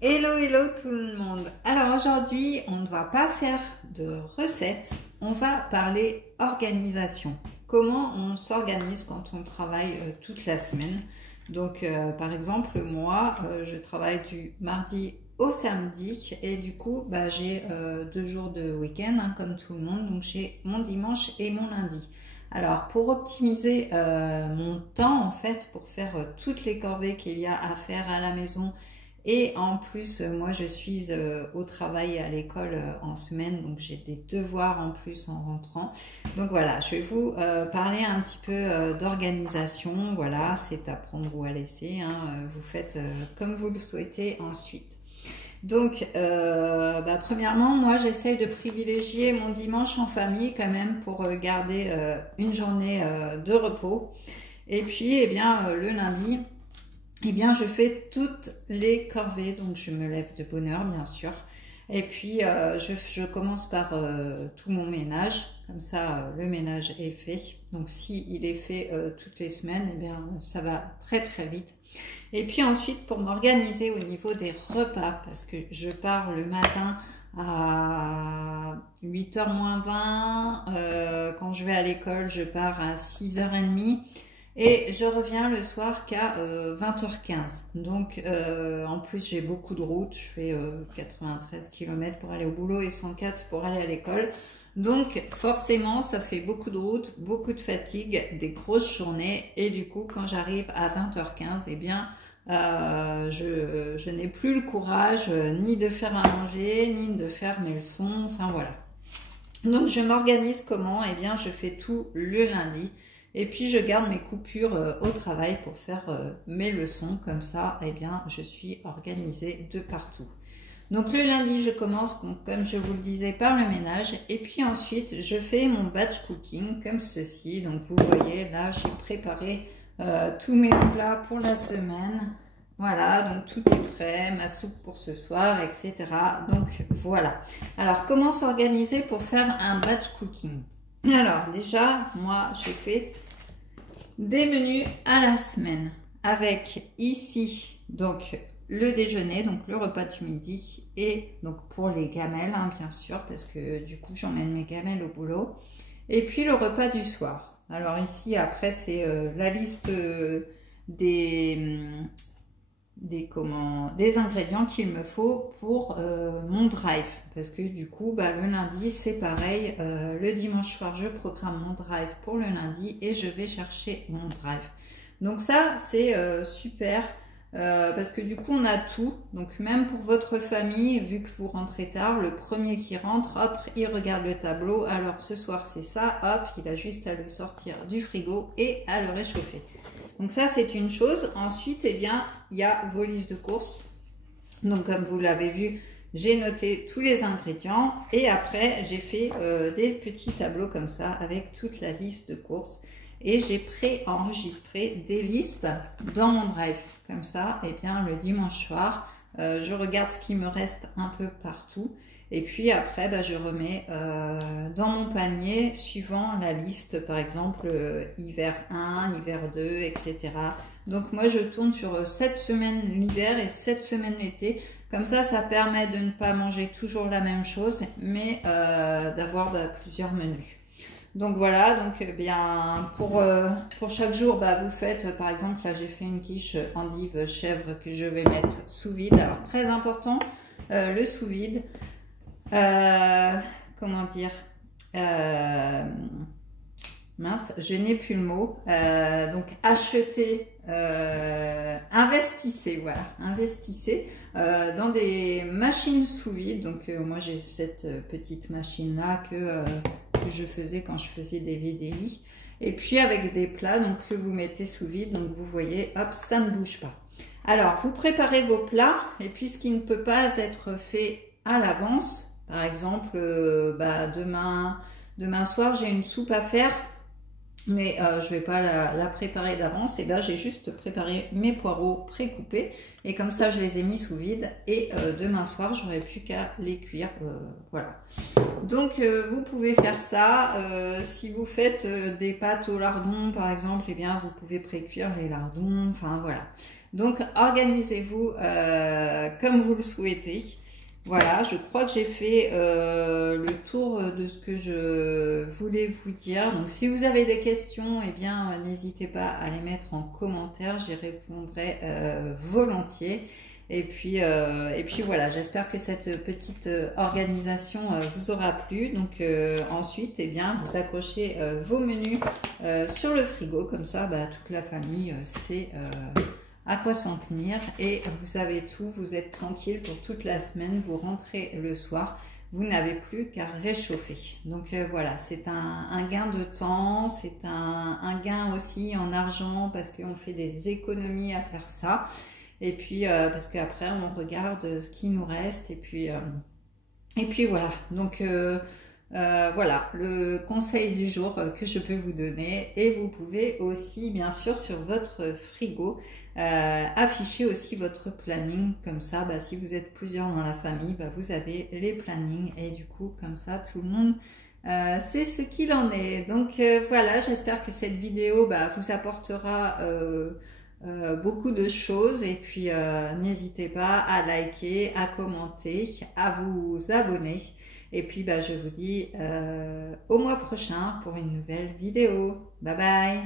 Hello, hello tout le monde. Alors aujourd'hui, on ne va pas faire de recette, on va parler organisation. Comment on s'organise quand on travaille toute la semaine. Donc par exemple, moi, je travaille du mardi au samedi et du coup, j'ai 2 jours de week-end comme tout le monde. Donc j'ai mon dimanche et mon lundi. Alors pour optimiser mon temps en fait, pour faire toutes les corvées qu'il y a à faire à la maison, et en plus, moi, je suis au travail et à l'école en semaine, donc j'ai des devoirs en plus en rentrant. Donc voilà, je vais vous parler un petit peu d'organisation. Voilà, c'est à prendre ou à laisser. Vous faites comme vous le souhaitez ensuite. Donc, premièrement, moi, j'essaye de privilégier mon dimanche en famille quand même pour garder une journée de repos. Et puis, le lundi, je fais toutes les corvées, donc je me lève de bonne heure bien sûr. Et puis je commence par tout mon ménage, comme ça le ménage est fait. Donc si il est fait toutes les semaines, ça va très très vite. Et puis ensuite pour m'organiser au niveau des repas, parce que je pars le matin à 8h moins 20, quand je vais à l'école je pars à 6h30. Et je reviens le soir qu'à 20h15. Donc, en plus, j'ai beaucoup de routes. Je fais 93 km pour aller au boulot et 104 pour aller à l'école. Donc, forcément, ça fait beaucoup de routes, beaucoup de fatigue, des grosses journées. Et du coup, quand j'arrive à 20h15, je n'ai plus le courage ni de faire à manger, ni de faire mes leçons. Enfin, voilà. Donc, je m'organise comment? Je fais tout le lundi. Et puis, je garde mes coupures au travail pour faire mes leçons. Comme ça, je suis organisée de partout. Donc, le lundi, je commence, comme je vous le disais, par le ménage. Et puis ensuite, je fais mon batch cooking comme ceci. Donc, vous voyez, là, j'ai préparé tous mes plats pour la semaine. Voilà, donc tout est frais, ma soupe pour ce soir, etc. Donc, voilà. Alors, comment s'organiser pour faire un batch cooking? Alors déjà, moi j'ai fait des menus à la semaine avec ici donc le déjeuner, donc le repas du midi et donc pour les gamelles bien sûr parce que du coup j'emmène mes gamelles au boulot et puis le repas du soir. Alors ici après c'est la liste des ingrédients qu'il me faut pour mon drive parce que du coup le lundi c'est pareil, le dimanche soir je programme mon drive pour le lundi et je vais chercher mon drive. Donc ça c'est super parce que du coup on a tout, donc même pour votre famille, vu que vous rentrez tard, le premier qui rentre, hop, il regarde le tableau, alors ce soir c'est ça, hop, il a juste à le sortir du frigo et à le réchauffer. Donc ça c'est une chose. Ensuite il y a vos listes de courses. Donc comme vous l'avez vu, j'ai noté tous les ingrédients et après j'ai fait des petits tableaux comme ça avec toute la liste de courses et j'ai pré-enregistré des listes dans mon drive. Comme ça, le dimanche soir, je regarde ce qui me reste un peu partout. Et puis après, je remets dans mon panier suivant la liste, par exemple, hiver 1, hiver 2, etc. Donc moi, je tourne sur 7 semaines l'hiver et 7 semaines l'été. Comme ça, ça permet de ne pas manger toujours la même chose, mais d'avoir plusieurs menus. Donc voilà, pour chaque jour, vous faites, par exemple, là j'ai fait une quiche endive chèvre que je vais mettre sous vide. Alors très important, le sous vide. Comment dire, mince, je n'ai plus le mot. Donc achetez, investissez, voilà, investissez dans des machines sous vide. Donc moi j'ai cette petite machine là que je faisais quand je faisais des VDI. Et puis avec des plats donc que vous mettez sous vide. Donc vous voyez, hop, ça ne bouge pas. Alors vous préparez vos plats et puis ce qui ne peut pas être fait à l'avance. Par exemple, demain soir, j'ai une soupe à faire, mais je ne vais pas la préparer d'avance. J'ai juste préparé mes poireaux pré-coupés et comme ça, je les ai mis sous vide. Et demain soir, j'aurai plus qu'à les cuire. Voilà. Donc, vous pouvez faire ça. Si vous faites des pâtes au lardon, par exemple, vous pouvez pré-cuire les lardons. Enfin, voilà. Donc organisez-vous comme vous le souhaitez. Voilà, je crois que j'ai fait le tour de ce que je voulais vous dire. Donc si vous avez des questions, eh bien n'hésitez pas à les mettre en commentaire, j'y répondrai volontiers. Et puis voilà, j'espère que cette petite organisation vous aura plu. Donc ensuite, eh bien, vous accrochez vos menus sur le frigo, comme ça, toute la famille sait à quoi s'en tenir. Et vous avez tout, vous êtes tranquille pour toute la semaine. Vous rentrez le soir, vous n'avez plus qu'à réchauffer. Donc voilà, c'est un gain de temps, c'est un gain aussi en argent parce qu'on fait des économies à faire ça. Et puis parce qu'après on regarde ce qui nous reste et puis voilà. Donc voilà le conseil du jour que je peux vous donner. Et vous pouvez aussi bien sûr sur votre frigo afficher aussi votre planning, comme ça si vous êtes plusieurs dans la famille, vous avez les plannings et du coup comme ça tout le monde sait ce qu'il en est. Donc voilà, j'espère que cette vidéo vous apportera beaucoup de choses et puis n'hésitez pas à liker, à commenter, à vous abonner et puis je vous dis au mois prochain pour une nouvelle vidéo. Bye bye.